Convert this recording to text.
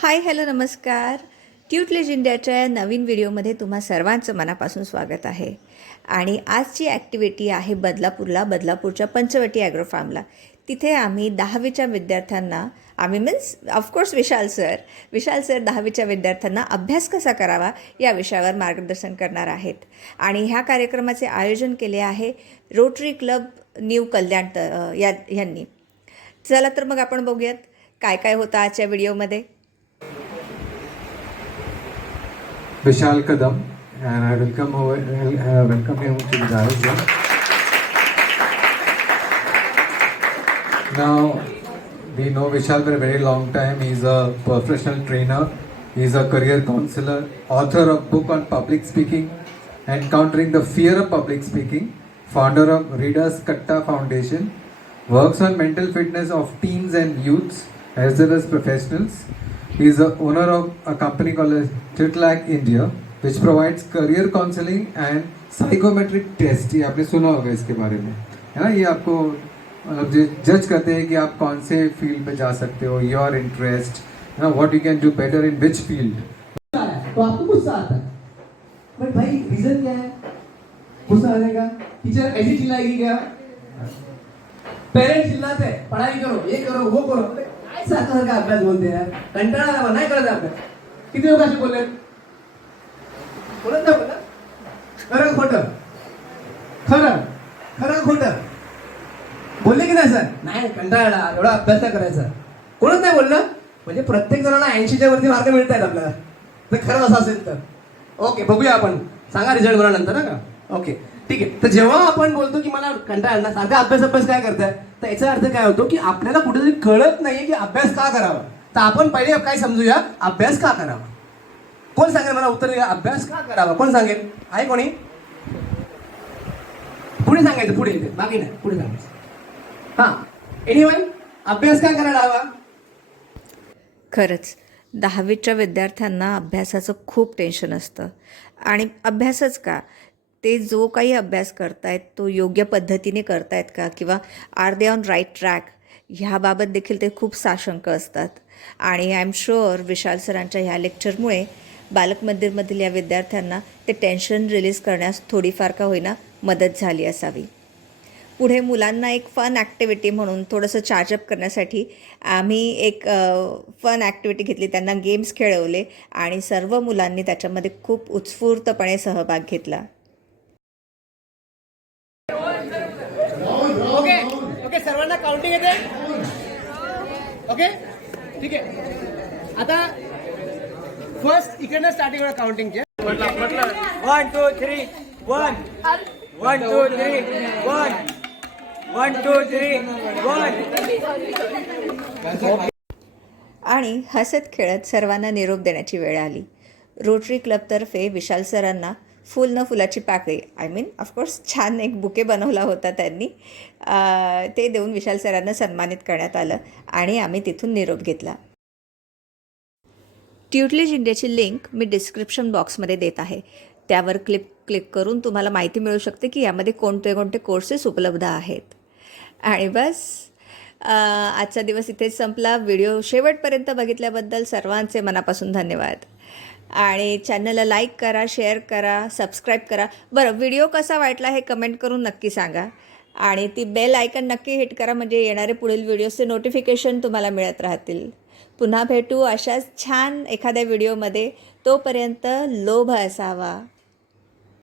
Hi hello नमस्कार. Tutelage इंडियाच्या या नवीन व्हिडिओमध्ये तुम्हा सर्वांचं मनापासून स्वागत आहे. आणि आजची ॲक्टिव्हिटी आहे बदलापूरच्या पंचवटी ॲग्रो फार्मला. तिथे आम्ही 10वीच्या विद्यार्थ्यांना मीन्स ऑफकोर्स विशाल सर 10वीच्या विद्यार्थ्यांना अभ्यास कसा करावा या विषयावर मार्गदर्शन करणार आहेत. आणि ह्या कार्यक्रमाचे आयोजन केले आहे रोटरी क्लब न्यू कल्याण यांनी. चला तर मग आपण बघूयात काय काय होतं आजच्या व्हिडिओमध्ये. Vishal Kadam, and I welcome him to the dais. Now, we know Vishal for a very long time. He's a professional trainer. He's a career counselor, author of book on public speaking, Encountering the Fear of Public Speaking, founder of Readers Katta Foundation, works on mental fitness of teens and youths as well as professionals. He is the owner of a company called Tutlac India, which provides career counseling and psychometric test. ये आपने सुना होगा इसके बारे में, है ना. ये आपको जज करते हैं कि आप कौन से फील्ड में जा सकते हो, योर इंटरेस्ट, है ना, what you can do better in which field. तो आपको गुस्सा आता है, बट भाई रीजन क्या है गुस्सा आने का? टीचर ऐसी चिल्लाएगी क्या? पेरेंट्स चिल्लाते हैं पढ़ाई करो, ये करो, वो करो. सारखं का अभ्यास बोलते हैं, कंटाळा आला नाही करत अभ्यास. किती लोक असे बोलले? बोलत ना बोला खरं खोटं, खरं खरं खोटं बोलले की नाही? सर नाही, कंटाळा एवढा अभ्यास नाही करायचा. कोणच नाही बोललं. म्हणजे प्रत्येक जणांना 80च्या वरती मार्क मिळत आहेत आपल्याला. तर खरं असं असेल तर ओके, बघूया आपण. सांगा रिझल्ट बघा नंतर ना का. ओके ठीक आहे. तर जेव्हा आपण बोलतो की मला कंटाळा ना, सारखा अभ्यास काय करताय, तर याचा अर्थ काय होतो की आपल्याला कुठेतरी कळत नाहीये की अभ्यास का करावा. तर आपण पहिले काय समजूया, अभ्यास का करावा. कोण सांगेल मला उत्तर द्या, अभ्यास का करावा? कोण सांगेल? आहे कोणी? पुढे सांगायचं, पुढे येते, बाकी नाही, पुढे सांगायचं. हा एनीवन, अभ्यास का करायला हवा? खरंच 10वीच्या विद्यार्थ्यांना अभ्यासाचं खूप टेन्शन असतं. आणि अभ्यासच का, ते जो काही अभ्यास करतायत तो योग्य पद्धतीने करतायत का, किंवा are they on right track, ह्याबाबत देखील ते खूप साशंक असतात. आणि आय एम शुअर विशाल सरांच्या ह्या लेक्चरमुळे बालक मंदिरमधील या विद्यार्थ्यांना ते टेन्शन रिलीज करण्यास थोडीफार का होईना मदत झाली असावी. पुढे मुलांना एक फन ॲक्टिव्हिटी म्हणून थोडंसं चार्जअप करण्यासाठी आम्ही एक फन ॲक्टिव्हिटी घेतली. त्यांना गेम्स खेळवले आणि सर्व मुलांनी त्याच्यामध्ये खूप उत्स्फूर्तपणे सहभाग घेतला. ओके ओके, सर्वांना काउंटिंग येते. ओके ठीक आहे. आता फर्स्ट इकडनं स्टार्टिंग होणार काउंटिंगचे. 1 2 3 1 1 2 3 1 1 2 3 1. आणि हसत खेळत सर्वांना निरोप देण्याची वेळ आली. रोटरी क्लबतर्फे विशाल सरांना फुल न फुलाची पाकळी, ऑफकोर्स छान एक बुके बनवला होता त्यांनी, ते देऊन विशाल सरांना सन्मानित करण्यात आलं आणि आम्ही तिथून निरोप घेतला. ट्यूटलेज इंडियाची लिंक मी डिस्क्रिप्शन बॉक्समध्ये देत आहे. त्यावर क्लिक करून तुम्हाला माहिती मिळू शकते की यामध्ये कोणते कोणते कोर्सेस उपलब्ध आहेत. आणि बस आजचा दिवस इथेच संपला. व्हिडिओ शेवटपर्यंत बघितल्याबद्दल सर्वांचे मनापासून धन्यवाद. आणि चॅनलला लाईक करा, शेअर करा, सबस्क्राईब करा. बरं, व्हिडिओ कसा वाटला हे कमेंट करून नक्की सांगा. आणि ती बेल आयकन नक्की हिट करा, म्हणजे येणारे पुढील व्हिडिओचे नोटिफिकेशन तुम्हाला मिळत राहतील. पुन्हा भेटू अशाच छान एखाद्या व्हिडिओमध्ये. तोपर्यंत लोभ असावा.